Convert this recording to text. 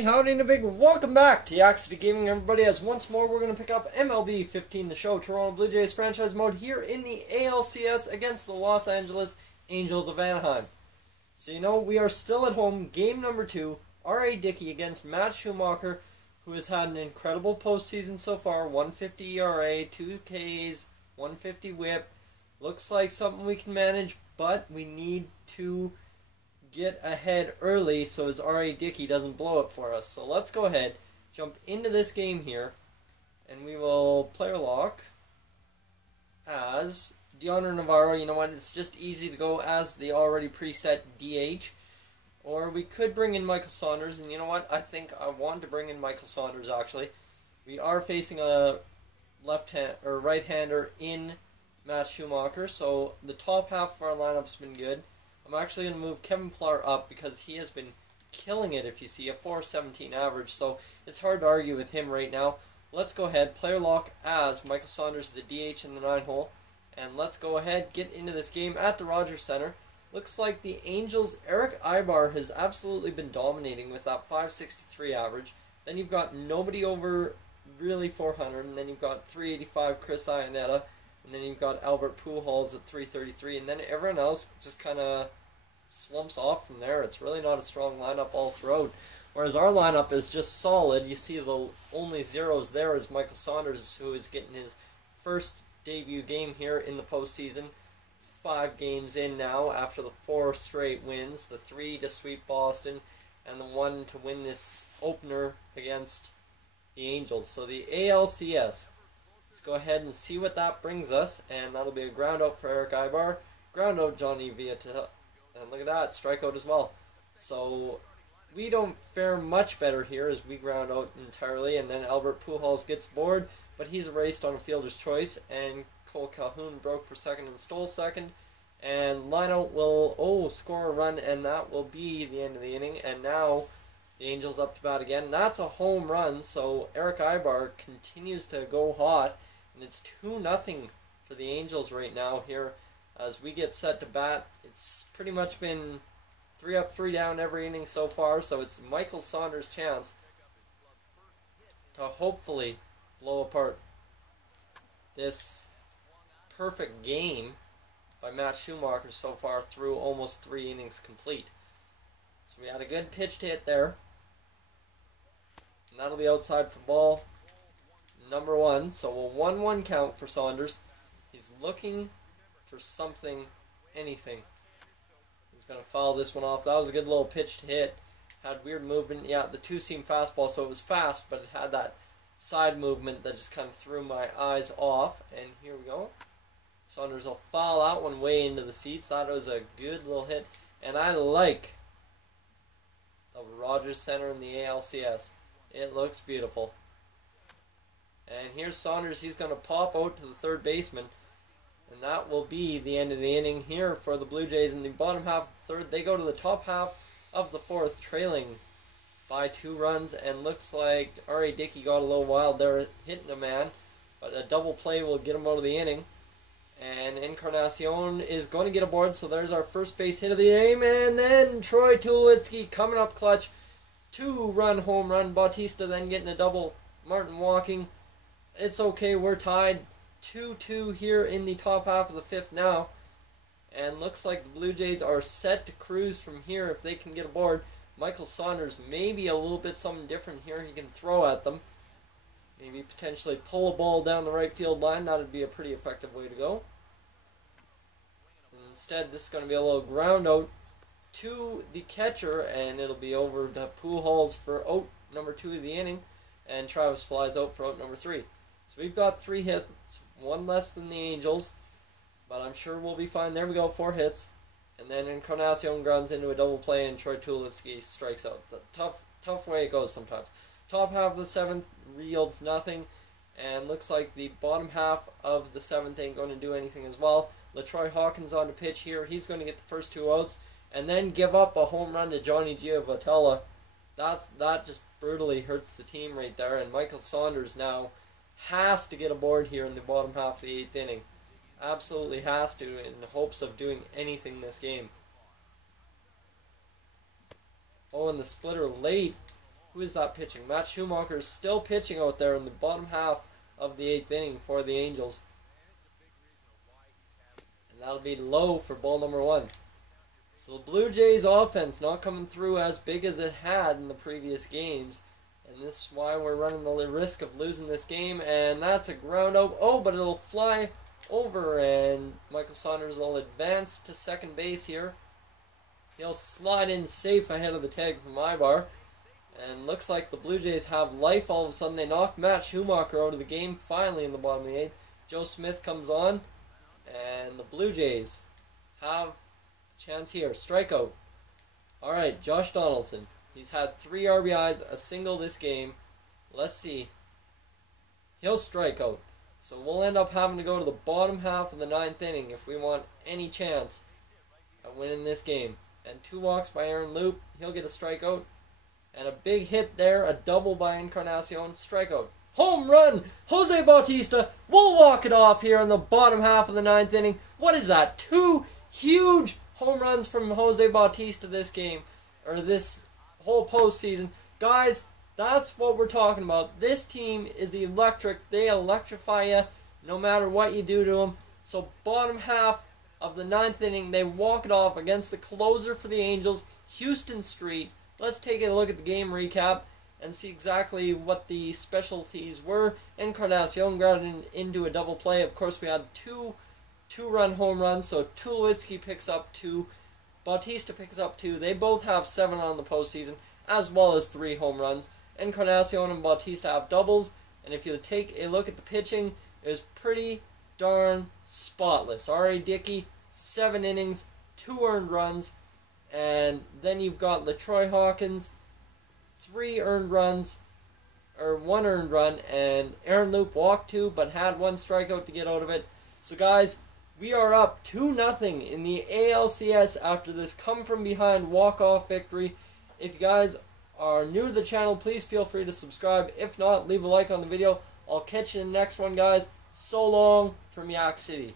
Hey, howdy and a big welcome back to Yaxity Gaming, everybody, as once more we're going to pick up MLB 15, the show, Toronto Blue Jays franchise mode here in the ALCS against the Los Angeles Angels of Anaheim. So, you know, we are still at home, game number 2, R.A. Dickey against Matt Schumacher, who has had an incredible postseason so far, 150 ERA, 2 Ks, 150 whip. Looks like something we can manage, but we need to get ahead early so his R.A. Dickey doesn't blow it for us. So let's go ahead, jump into this game here, and we will player lock as Deoner Navarro. You know what, it's just easy to go as the already preset DH, or we could bring in Michael Saunders, and you know what, I think I want to bring in Michael Saunders actually. We are facing a left-hand or right-hander in Matt Schumacher, so the top half of our lineup's been good. I'm actually going to move Kevin Pillar up because he has been killing it, if you see, a 417 average, so it's hard to argue with him right now. Let's go ahead, player lock as Michael Saunders, the DH in the 9-hole, and let's go ahead, get into this game at the Rogers Center. Looks like the Angels' Eric Ibar has absolutely been dominating with that 563 average. Then you've got nobody over really 400, and then you've got 385 Chris Iannetta, and then you've got Albert Pujols at 333, and then everyone else just kind of slumps off from there. It's really not a strong lineup all throughout. Whereas our lineup is just solid. You see the only zeros there is Michael Saunders, who is getting his first debut game here in the postseason. 5 games in now after the 4 straight wins. The 3 to sweep Boston and the 1 to win this opener against the Angels. So the ALCS. Let's go ahead and see what that brings us. And that'll be a ground out for Eric Ibar. Ground out Johnny Vietti. And look at that, strikeout as well. So we don't fare much better here as we ground out entirely. And then Albert Pujols gets bored, but he's erased on a fielder's choice. And Cole Calhoun broke for second and stole second. And lineout will, score a run, and that will be the end of the inning. And now the Angels up to bat again. That's a home run, so Eric Ibar continues to go hot. And it's 2-0 for the Angels right now here. As we get set to bat, it's pretty much been 3 up, 3 down every inning so far, so it's Michael Saunders' chance to hopefully blow apart this perfect game by Matt Schumacher so far through almost 3 innings complete. So we had a good pitch to hit there, and that'll be outside for ball number 1, so a 1-1 count for Saunders. He's looking for something, anything. He's going to foul this one off. That was a good little pitch to hit. Had weird movement. Yeah, the 2-seam fastball, so it was fast, but it had that side movement that just kind of threw my eyes off. And here we go. Saunders will foul that one way into the seats. That was a good little hit. And I like the Rogers Center in the ALCS. It looks beautiful. And here's Saunders. He's going to pop out to the third baseman. And that will be the end of the inning here for the Blue Jays. In the bottom half of the third, they go to the top half of the fourth, trailing by 2 runs. And looks like R.A. Dickey got a little wild there, hitting a man. But a double play will get him out of the inning. And Encarnacion is going to get aboard, so there's our first base hit of the game. And then Troy Tulowitzki coming up clutch. 2-run home run. Bautista then getting a double. Martin walking. It's okay, we're tied. 2-2 here in the top half of the 5th now, and looks like the Blue Jays are set to cruise from here if they can get aboard. Michael Saunders maybe a little bit something different here. He can throw at them, maybe potentially pull a ball down the right field line. That would be a pretty effective way to go. Instead, this is going to be a little ground out to the catcher, and it'll be over to Pujols for out number 2 of the inning, and Travis flies out for out number 3. So we've got 3 hits, 1 less than the Angels, but I'm sure we'll be fine. There we go, 4 hits. And then Encarnacion grounds into a double play, and Troy Tulowitzki strikes out. The tough way it goes sometimes. Top half of the 7th yields nothing, and looks like the bottom half of the 7th ain't going to do anything as well. LaTroy Hawkins on the pitch here. He's going to get the first 2 outs, and then give up a home run to Johnny Giovatello. That just brutally hurts the team right there, and Michael Saunders now has to get aboard here in the bottom half of the 8th inning. Absolutely has to, in hopes of doing anything this game. Oh, and the splitter late Who is that pitching? Matt Schumacher is still pitching out there in the bottom half of the 8th inning for the Angels. And that'll be low for ball number 1. So the Blue Jays offense not coming through as big as it had in the previous games. And this is why we're running the risk of losing this game. And that's a ground out. Oh, but it'll fly over. And Michael Saunders will advance to second base here. He'll slide in safe ahead of the tag from Ibar. And looks like the Blue Jays have life all of a sudden. They knock Matt Schumacher out of the game finally in the bottom of the 8th. Joe Smith comes on. And the Blue Jays have a chance here. Strikeout. Alright, Josh Donaldson. He's had 3 RBIs, a single this game. Let's see. He'll strike out. So we'll end up having to go to the bottom half of the 9th inning if we want any chance at winning this game. And 2 walks by Aaron Loop. He'll get a strikeout. And a big hit there. A double by Encarnacion. Strikeout. Home run! Jose Bautista will walk it off here in the bottom half of the 9th inning. What is that? 2 huge home runs from Jose Bautista this game. Or this whole postseason. Guys, that's what we're talking about. This team is electric. They electrify you no matter what you do to them. So bottom half of the 9th inning, they walk it off against the closer for the Angels, Houston Street. Let's take a look at the game recap and see exactly what the specialties were. Encarnacion got into a double play. Of course, we had two-run home runs, so Tulowitzki picks up 2. Bautista picks up 2. They both have 7 on the postseason, as well as 3 home runs. Encarnacion and Bautista have doubles, and if you take a look at the pitching, it was pretty darn spotless. R.A. Dickey, 7 innings, 2 earned runs, and then you've got LaTroy Hawkins, 3 earned runs, or 1 earned run, and Aaron Loop walked 2, but had 1 strikeout to get out of it. So guys, we are up 2-0 in the ALCS after this come-from-behind walk-off victory. If you guys are new to the channel, please feel free to subscribe. If not, leave a like on the video. I'll catch you in the next one, guys. So long from Yak City.